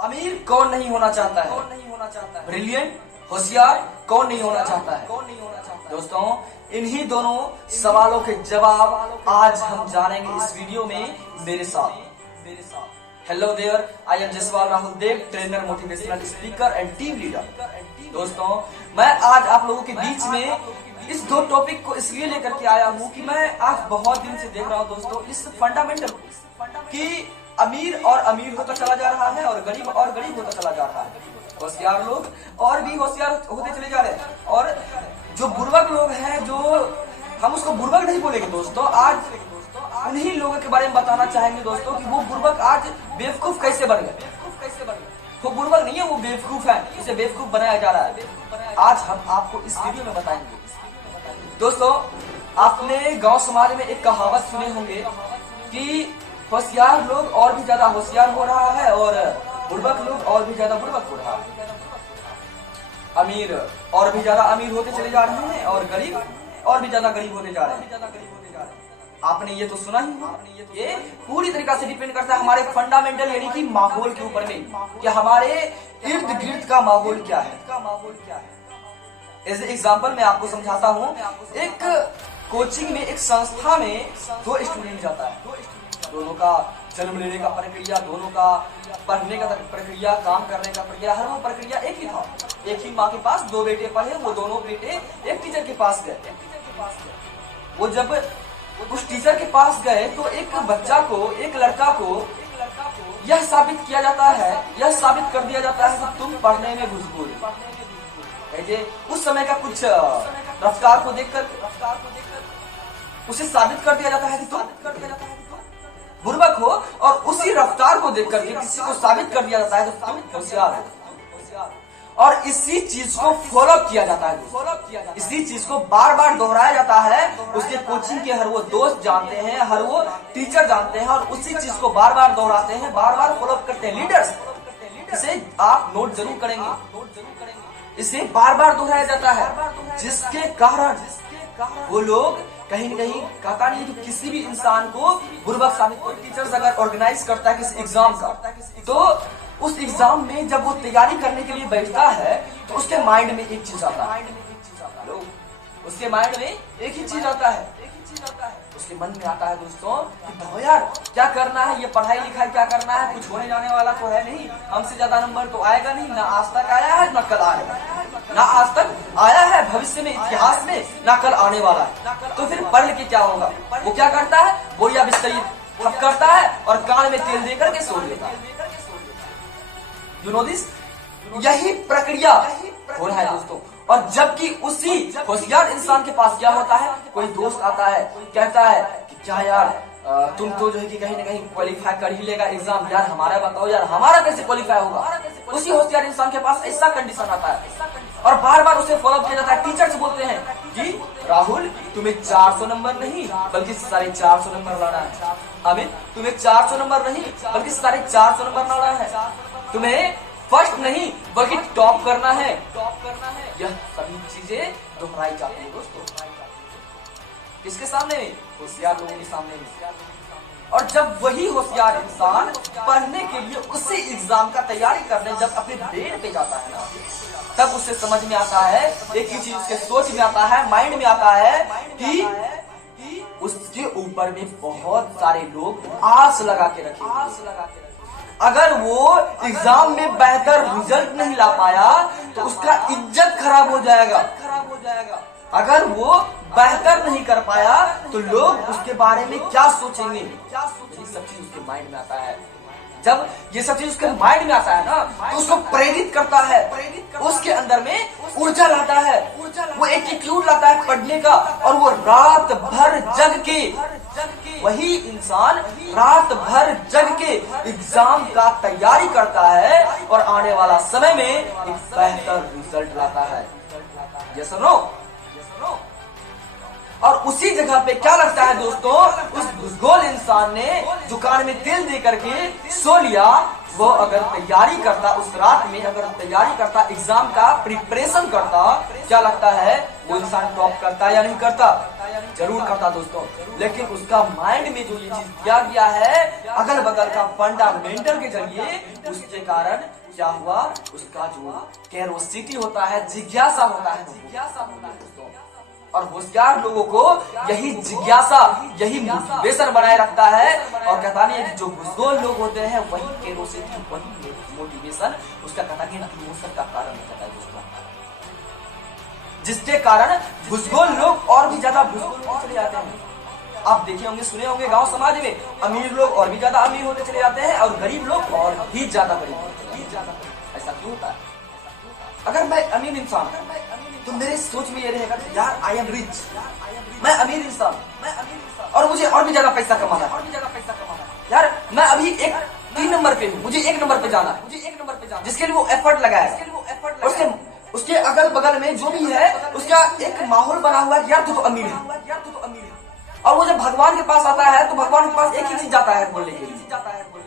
अमीर कौन नहीं होना चाहता है? ब्रिलियंट, होशियार कौन नहीं होना चाहता है? दोस्तों, इन्हीं दोनों सवालों के जवाब आज हम जानेंगे इस वीडियो में मेरे साथ। Hello there, I am Jaswal Rahul Dev, trainer, motivational speaker and team leader. दोस्तों, मैं आज आप लोगों के बीच में इस दो टॉपिक को इसलिए लेकर के आया हूँ कि मैं आज बहुत दिन से देख रहा हूँ दोस्तों इस फंडामेंटल कि अमीर और अमीर होता चला जा रहा है और गरीब होता चला जा रहा है। होशियार लोग और भी होशियार होते चले जा रहे हैं और जो बुर्बक लोग हैं, जो हम उसको बुर्बक नहीं बोलेंगे दोस्तों, आज उन्हीं लोगों के बारे में बताना चाहेंगे दोस्तों कि वो बुर्बक आज बेवकूफ कैसे बन गए। वो बुर्बक नहीं है, वो बेवकूफ है, उसे बेवकूफ बनाया जा रहा है। आज हम आपको इस वीडियो में बताएंगे। दोस्तों, आपने गांव समाज में एक कहावत सुने होंगे कि होशियार लोग और भी ज्यादा होशियार हो रहा है और बुर्बक लोग और भी ज्यादा बुर्बक हो रहा है। अमीर और भी ज्यादा अमीर होते चले जा रहे हैं और गरीब और भी ज्यादा गरीब होते जा रहे हैं। आपने ये तो सुना ही, ये पूरी तरीका से डिपेंड करता है हमारे फंडामेंटल यानी कि माहौल के ऊपर में कि हमारे इर्द गिर्द का माहौल क्या है। एज एग्जाम्पल मैं आपको समझाता हूँ। एक कोचिंग में, एक संस्था में दो स्टूडेंट जाता है। दोनों का जन्म लेने का प्रक्रिया, दोनों का पढ़ने का प्रक्रिया, काम करने का प्रक्रिया, हर वो प्रक्रिया एक ही था। एक ही माँ के पास दो बेटे पढ़े, वो दोनों बेटे एक टीचर के पास गए। वो जब उस टीचर के पास गए तो एक बच्चा को, एक लड़का को यह साबित किया जाता है, यह साबित कर दिया जाता है कि तुम पढ़ने में घुसखोर। उस समय का कुछ रफ्तार को देखकर उसे साबित कर दिया जाता है कि तुम बुर्बक हो, और उसी रफ्तार को देख करके किसी को साबित कर दिया जाता है कि तुम होशियार हो। और इसी चीज को फॉलो किया जाता है, इसी चीज को बार बार दोहराया जाता है। उसके कोचिंग के हर वो दोस्त जानते हैं, हर वो टीचर जानते हैं और उसी चीज को बार बार दोहराते हैं, बार बार फॉलो करते हैं। लीडर्स, इसे आप नोट जरूर करेंगे, इसे बार बार दोहराया जाता है, जिसके कारण वो लोग कहीं न कहीं कहता नहीं कि किसी भी इंसान को बुर्बक साबित को टीचर्स अगर ऑर्गेनाइज करता है किसी एग्जाम का, तो उस एग्जाम में जब वो तैयारी करने के लिए बैठता है तो उसके माइंड में एक चीज आता है, उसके माइंड में एक ही चीज आता है, उसके मन में आता है दोस्तों कि देखो यार क्या करना है, ये पढ़ाई लिखाई क्या करना है, कुछ होने जाने वाला तो है नहीं, हमसे ज्यादा नंबर तो आएगा नहीं, ना आज तक आया है ना कल आएगा, ना आज तक आया है भविष्य में इतिहास में, ना कल आने वाला है। तो फिर पढ़ के क्या होगा? वो क्या करता है, बोरिया बिस्तरी ठप करता है और कान में तेल देकर के सो लेता है। यू नो दिस, यही प्रक्रिया हो रहा है दोस्तों। और जबकि उसी होशियार इंसान के पास क्या होता है, कोई दोस्त आता है कहता है कि क्या यार तुम तो जो है कि कहीं ना कहीं क्वालिफाई कर ही लेगा एग्जाम, यार हमारा बताओ यार हमारा कैसे क्वालिफाई होगा। उसी होशियार इंसान के पास ऐसा कंडीशन आता है और बार बार उसे फॉलो किया जाता है। टीचर्स बोलते हैं कि राहुल तुम्हें 400 नंबर नहीं बल्कि 450 नंबर लाना है, अमित तुम्हें 400 नंबर नहीं बल्कि 450 नंबर लाना है, तुम्हें फर्स्ट नहीं बल्कि टॉप करना है। यह सभी चीजें दोहराई जाती है दोस्तों, किसके सामने? होशियार लोगों के सामने। और जब वही होशियार इंसान पढ़ने के लिए उसी एग्जाम का तैयारी करने जब अपने बेड पे जाता है ना, तब उसे समझ में आता है, एक ही चीज उसके सोच में आता है, माइंड में आता है कि उसके ऊपर में बहुत सारे लोग आस लगा के रखे। अगर वो एग्जाम में बेहतर रिजल्ट नहीं ला पाया तो उसका इज्जत खराब हो जाएगा। अगर वो बेहतर नहीं कर पाया तो लोग उसके बारे में क्या सोचेंगे, ये सब चीज उसके माइंड में आता है। जब ये सब चीज उसके माइंड में आता है ना, तो उसको प्रेरित करता है, उसके अंदर में ऊर्जा लाता है, वो एटीट्यूड लाता है पढ़ने का, और वो रात भर जग के, वही इंसान रात भर जग के एग्जाम का तैयारी करता है और आने वाला समय में एक बेहतर रिजल्ट लाता है। यस और नो? और उसी जगह पे क्या लगता है दोस्तों, उस घुसखोर इंसान ने जो कान में तेल दे करके सो लिया, वो अगर तैयारी करता, उस रात में अगर तैयारी करता, एग्जाम का प्रिपरेशन करता, क्या लगता है वो इंसान टॉप करता है या नहीं करता? जरूर करता दोस्तों। लेकिन उसका माइंड में जो ये चीज दिया गया है अगल बगल का फंडामेंटल के जरिए, उसके कारण क्या हुआ, उसका जो क्यूरियोसिटी होता है, जिज्ञासा होता है दोस्तों। और होशियार लोगों को यही जिज्ञासा, यही मोटिवेशन बनाए रखता है। और कहता नहीं है कि जो बुज़दिल लोग होते हैं वही क्यूरियोसिटी, वही मोटिवेशन उसका कहता नहीं डिमोशन का कारण होता है दोस्तों, जिसके कारण बुज़दिल लोग और भी ज्यादा बुज़दिल चले जाते हैं। आप देखे होंगे, सुने होंगे, गांव समाज में अमीर लोग और भी ज्यादा अमीर होते चले जाते हैं और गरीब लोग और भी ज्यादा गरीब। ऐसा क्यों होता है? अगर मैं अमीर इंसान तो मेरे सोच में ये रहेगा यार आई एम रिच, मैं अमीर इंसान, और मुझे और भी ज्यादा पैसा कमाना है। यार मैं अभी 3 नंबर पे हूँ, मुझे 1 नंबर पे जाना है, जिसके लिए वो एफर्ट लगाया है। उसके अगल बगल में जो भी है उसका एक माहौल बना हुआ है, यार तू तो अमीर है। और वो जब भगवान के पास आता है तो भगवान के पास एक ही चीज जाता है बोलने के लिए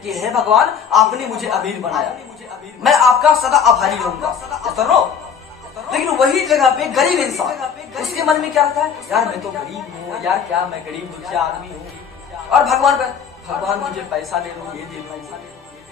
कि हे भगवान, आपने मुझे अमीर बनाया, मैं आपका सदा आभारी रहूंगा। लेकिन वही जगह पे गरीब इंसान, उसके मन में क्या रहता है, यार मैं तो गरीब हूँ, यार क्या मैं गरीब दुखिया आदमी हूँ, और भगवान मुझे पैसा दे दो, ये दे दो।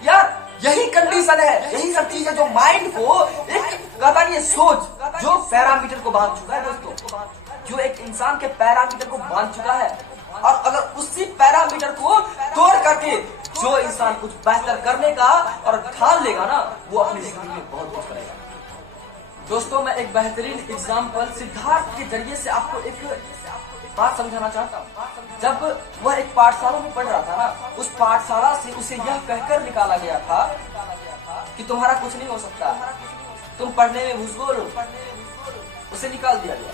यार यही कंडीशन है, यही सब चीज है जो माइंड को एक कहता नहीं सोच जो पैरामीटर को बांध चुका है दोस्तों, जो एक इंसान के पैरामीटर को बांध चुका है। और अगर उसी पैरामीटर को तोड़ करके जो इंसान कुछ बेहतर करने का और ठान लेगा ना, वो अपनी जिंदगी में बहुत कुछ करेगा दोस्तों। मैं एक बेहतरीन एग्जाम्पल सिद्धार्थ के जरिए से आपको एक बात समझाना चाहता हूँ। जब वह एक पाठशाला में पढ़ रहा था ना, उस पाठशाला से उसे यह कहकर निकाला गया था कि तुम्हारा कुछ नहीं हो सकता, तुम पढ़ने में भूसगोल हो। उसे निकाल दिया गया।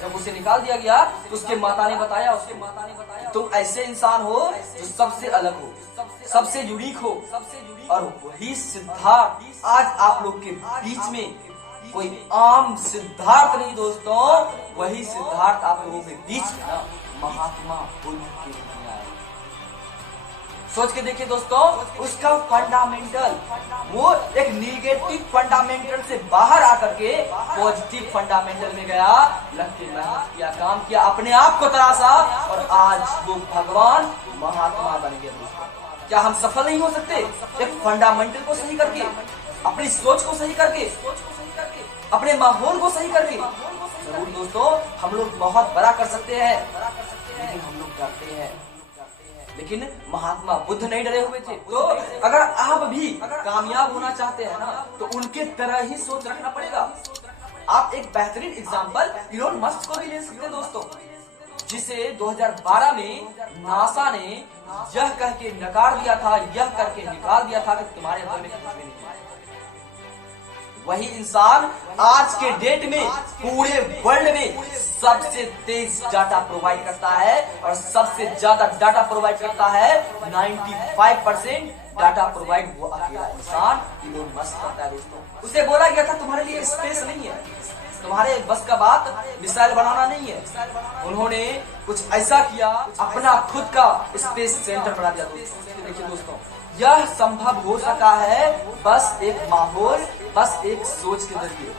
जब उसे निकाल दिया गया तो उसके माता ने बताया तुम ऐसे इंसान हो जो सबसे अलग हो, सबसे यूनिक हो। और वही सिद्धार्थ आज आप लोग के बीच में, कोई आम सिद्धार्थ नहीं दोस्तों, वही सिद्धार्थ आप लोगों के बीच में ना महात्मा बुद्ध के रूप में आए। सोच के देखिए दोस्तों, उसका फंडामेंटल, वो एक निगेटिव फंडामेंटल से बाहर आकर के पॉजिटिव फंडामेंटल में गया, लग के मेहनत किया, काम किया, अपने आप को तराशा, और आज वो भगवान महात्मा बन गए दोस्तों। क्या हम सफल नहीं हो सकते एक फंडामेंटल को सही करके, अपनी सोच को सही करके, अपने माहौल को सही करके? जरूर दोस्तों, हम लोग बहुत बड़ा कर सकते हैं, लेकिन हम लोग डरते हैं। लेकिन महात्मा बुद्ध नहीं डरे हुए थे। तो अगर आप भी कामयाब होना चाहते हैं ना, तो उनके तरह ही सोच रखना पड़ेगा। आप एक बेहतरीन एग्जांपल इलोन मस्क को भी ले सकते हैं दोस्तों, जिसे 2012 में नासा ने यह कह के नकार दिया था, यह करके निकाल दिया था कि तुम्हारे अंदर में कुछ भी नहीं है। वही इंसान आज के डेट में पूरे वर्ल्ड में सबसे तेज डाटा प्रोवाइड करता है, और सबसे ज्यादा डाटा प्रोवाइड करता है 95% डाटा प्रोवाइड वो अकेला इंसान इलोन मस्क करता है दोस्तों। उसे बोला गया था तुम्हारे लिए स्पेस नहीं है, तुम्हारे बस का बात मिसाइल बनाना नहीं है। उन्होंने कुछ ऐसा किया, अपना खुद का स्पेस सेंटर बना दिया दोस्तों। देखिए दोस्तों, यह संभव हो सका है बस एक माहौल, बस एक सोच के जरिए।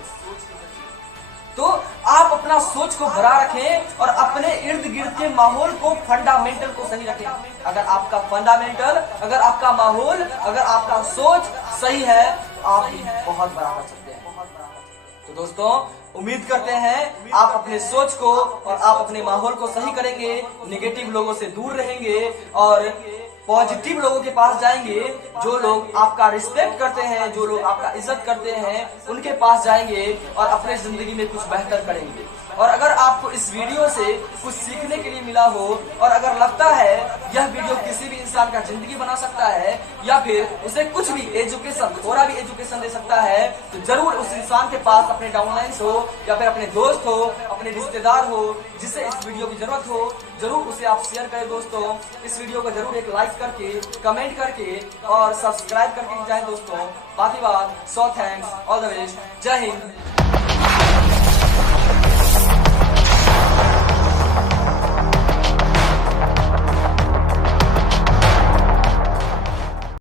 तो आप अपना सोच को भरा रखें और अपने इर्द गिर्द के माहौल को, फंडामेंटल को सही रखें। अगर आपका फंडामेंटल, अगर आपका माहौल, अगर आपका सोच सही है, आप बहुत बड़ा कर सकते हैं। तो दोस्तों, उम्मीद करते हैं आप अपने सोच को और आप अपने माहौल को सही करेंगे, निगेटिव लोगों से दूर रहेंगे और पॉजिटिव लोगों के पास जाएंगे। जो लोग आपका रिस्पेक्ट करते हैं, जो लोग आपका इज्जत करते हैं, उनके पास जाएंगे और अपने जिंदगी में कुछ बेहतर करेंगे। और अगर आपको इस वीडियो से कुछ सीखने के लिए मिला हो, और अगर लगता है यह वीडियो किसी भी इंसान का जिंदगी बना सकता है, या फिर उसे कुछ भी एजुकेशन, थोड़ा भी एजुकेशन दे सकता है, तो जरूर उस इंसान के पास अपने डाउनलाइंस हो, या फिर अपने दोस्त हो, अपने रिश्तेदार हो, जिसे इस वीडियो की जरूरत हो, जरूर उसे आप शेयर करें दोस्तों। इस वीडियो को जरूर एक लाइक करके, कमेंट करके और सब्सक्राइब करके जाए दोस्तों। बाकी बात, so thanks, all the best, जय हिंद।